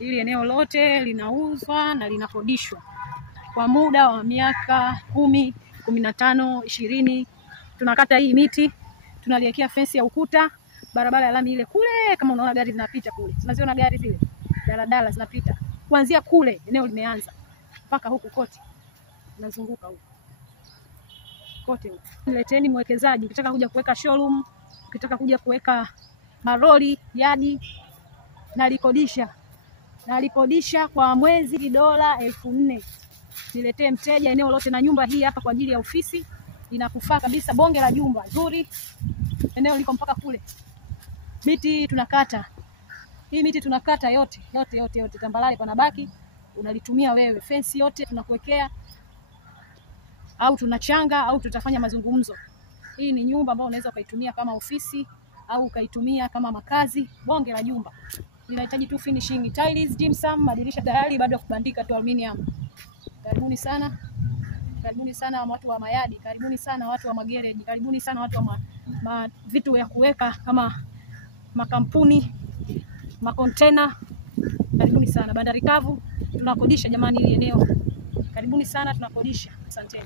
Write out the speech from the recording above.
Hili eneo lote linauzwa na linakodishwa kwa muda wa miaka 10, 15, 20. Tunakata hii miti, tunaliwekea fence ya ukuta, barabara ya lami ile kule, kama unaona gari zinapita kule. Tunaziona gari zile, daladala zinapita. Kuanzia kule eneo limeanza mpaka huku kote. Tunazunguka huku kote huku. Nileteni mwekezaji, ukitaka kuja kuweka showroom, ukitaka kuja kuweka maroli, yadi, nalikodisha kwa mwezi dola 4,000. Niletee mteja eneo lote, na nyumba hii hapa kwa ajili ya ofisi inakufaa kabisa. Bonge la jumba nzuri, eneo liko mpaka kule. Miti tunakata, hii miti tunakata yote, tambalale panabaki, unalitumia wewe. Fence yote tunakuwekea, au tunachanga au tutafanya mazungumzo. Hii ni nyumba ambayo unaweza ukaitumia kama ofisi au ukaitumia kama makazi. Bonge la jumba linahitaji tu finishing, tiles, gypsum, madirisha tayari bado kubandika tu aluminium. Karibuni sana watu wa mayadi, karibuni sana watu wa magereji, karibuni sana watu wa vitu ya kuweka kama makampuni, makontena. Karibuni sana bandari kavu, tunakodisha jamani hili eneo. Karibuni sana, tunakodisha. Asante.